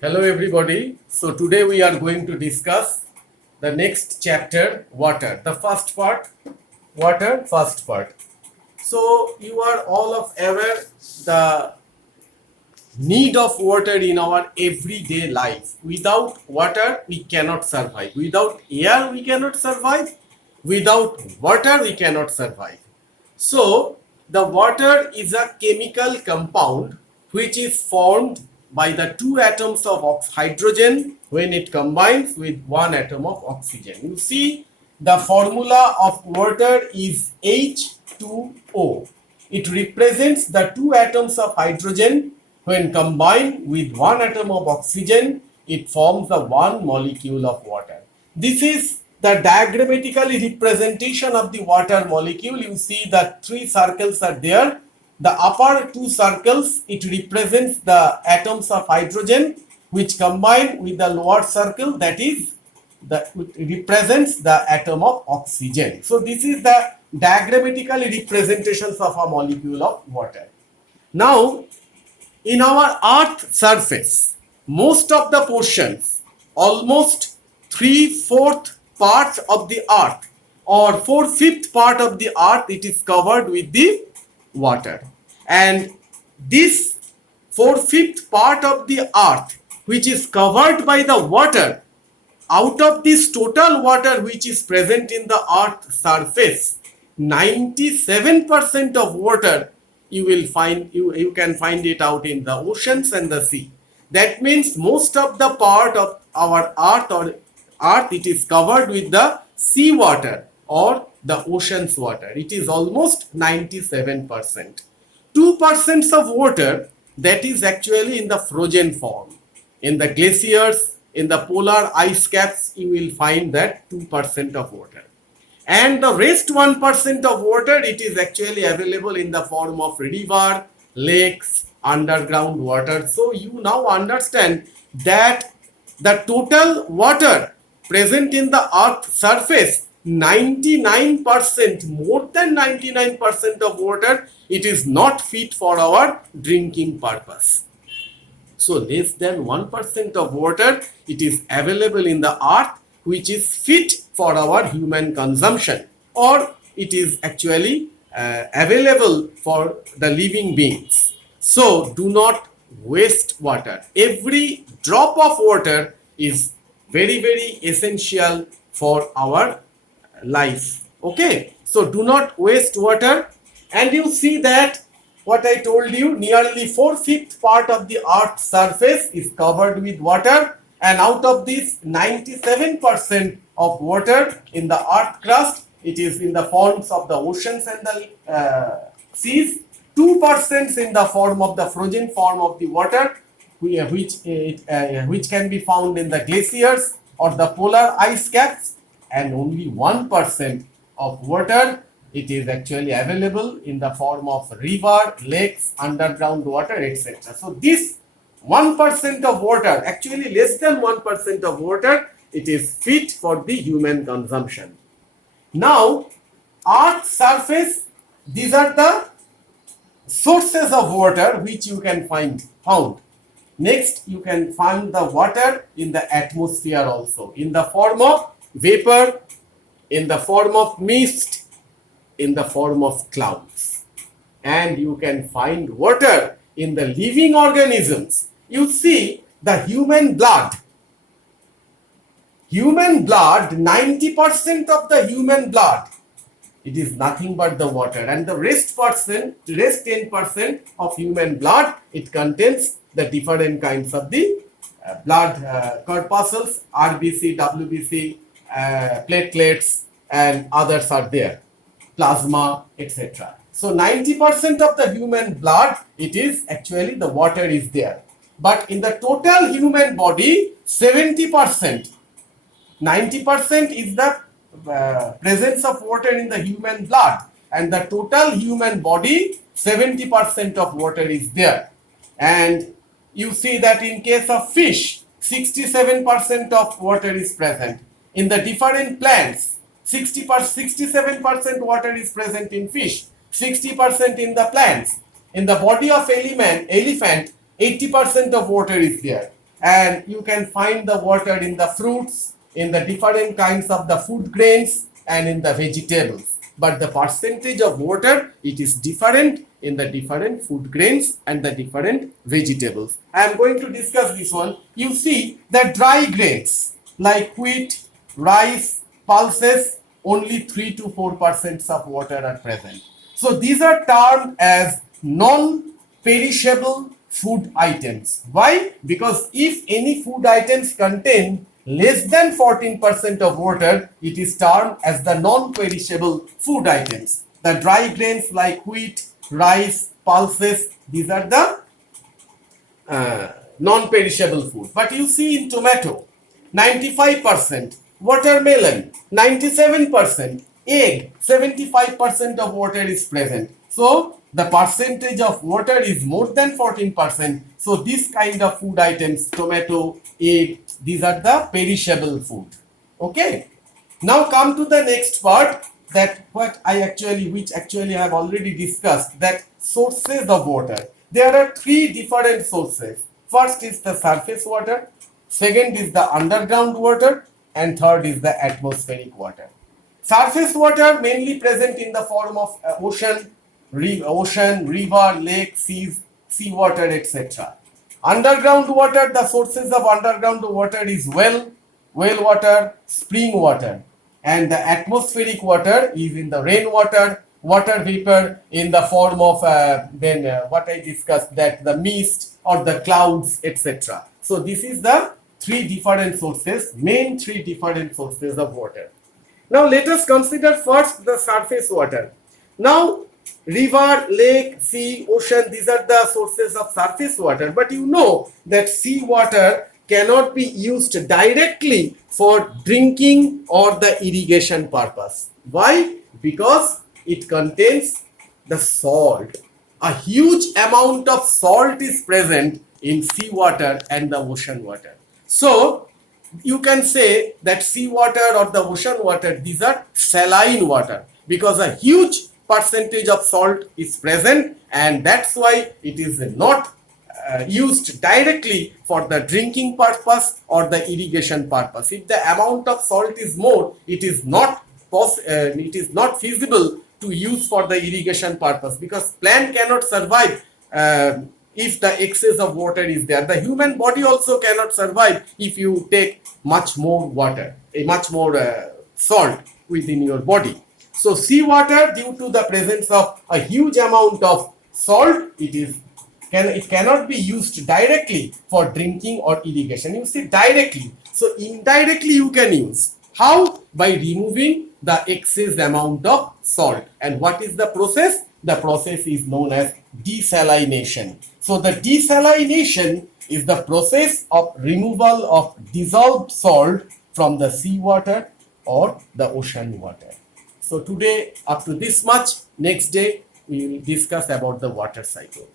Hello everybody. So today we are going to discuss the next chapter, water. The first part, water, first part. So you are all of aware the need of water in our everyday life. Without water we cannot survive. Without air we cannot survive. Without water we cannot survive. So, the water is a chemical compound which is formed by the two atoms of hydrogen when it combines with one atom of oxygen. You see, the formula of water is H2O. It represents the two atoms of hydrogen when combined with one atom of oxygen, it forms the one molecule of water. This is the diagrammatical representation of the water molecule. You see the three circles are there. The upper two circles, it represents the atoms of hydrogen which combine with the lower circle, that is it represents the atom of oxygen. So this is the diagrammatical representations of a molecule of water. Now in our earth surface, most of the portions, almost 3/4 parts of the earth or 4/5 part of the earth, it is covered with the water. And this 4/5 part of the earth which is covered by the water, out of this total water which is present in the earth surface, 97% of water you can find it out in the oceans and the sea. That means most of the part of our earth it is covered with the sea water or the ocean's water. It is almost 97%. 2% of water that is actually in the frozen form. In the glaciers, in the polar ice caps, you will find that 2% of water. And the rest 1% of water, it is actually available in the form of river, lakes, underground water. So you now understand that the total water present in the earth surface, 99%, more than 99% of water, it is not fit for our drinking purpose. So less than 1% of water, it is available in the earth which is fit for our human consumption, or it is actually available for the living beings. So do not waste water. Every drop of water is very, very essential for our life. Okay, so do not waste water. And you see that what I told you, nearly 4/5 part of the earth's surface is covered with water, and out of this 97% of water in the earth crust, it is in the forms of the oceans and the seas. 2% in the form of the frozen form of the water, which can be found in the glaciers or the polar ice caps, and only 1% of water, it is actually available in the form of river, lakes, underground water, etc. So this 1% of water, actually less than 1% of water, it is fit for the human consumption. Now, earth surface, these are the sources of water which you can found. Next, you can find the water in the atmosphere also, in the form of vapor, in the form of mist, in the form of clouds. And you can find water in the living organisms. You see the human blood. Human blood, 90% of the human blood, it is nothing but the water, and the rest 10% of human blood, it contains the different kinds of the blood corpuscles, RBC, WBC, platelets, and others are there, plasma, etc. So 90% of the human blood, it is actually the water is there. But in the total human body, 70%, 90% is the presence of water in the human blood, and the total human body, 70% of water is there. And you see that in case of fish, 67% of water is present. In the different plants, 67% water is present in fish, 60% in the plants. In the body of elephant, 80% of water is there. and you can find the water in the fruits, in the different kinds of the food grains, and in the vegetables. But the percentage of water, it is different in the different food grains and the different vegetables. I am going to discuss this one. You see the dry grains like wheat, rice, pulses, only 3 to 4% of water are present. So these are termed as non-perishable food items. Why? Because if any food items contain less than 14% of water, it is termed as the non-perishable food items. The dry grains like wheat, rice, pulses, these are the non-perishable food. But you see in tomato, 95%, watermelon, 97%, egg, 75% of water is present. So the percentage of water is more than 14%. So this kind of food items, tomato, egg, these are the perishable food. Okay. Now come to the next part, that which actually I have already discussed, that sources of water. There are three different sources. First is the surface water, second is the underground water, and third is the atmospheric water. Surface water mainly present in the form of ocean, river, lake, seas, seawater, etc. Underground water, the sources of underground water is well water, spring water, and the atmospheric water is in the rainwater, water vapor in the form of what I discussed, that the mist or the clouds, etc. So this is the three different sources, main three different sources of water. Now let us consider first the surface water. Now river, lake, sea, ocean, these are the sources of surface water. But you know that sea water cannot be used directly for drinking or the irrigation purpose. Why? Because it contains the salt. A huge amount of salt is present in sea water and the ocean water. So you can say that sea water or the ocean water, these are saline water, because a huge percentage of salt is present, and that's why it is not used directly for the drinking purpose or the irrigation purpose. If the amount of salt is more, it is not feasible to use for the irrigation purpose, because plant cannot survive if the excess of water is there. The human body also cannot survive if you take much more water, much more salt within your body. So seawater, due to the presence of a huge amount of salt, it cannot be used directly for drinking or irrigation. You see, directly. So indirectly you can use. How? By removing the excess amount of salt. And what is the process? The process is known as desalination. So the desalination is the process of removal of dissolved salt from the seawater or the ocean water. So today up to this much. Next day we will discuss about the water cycle.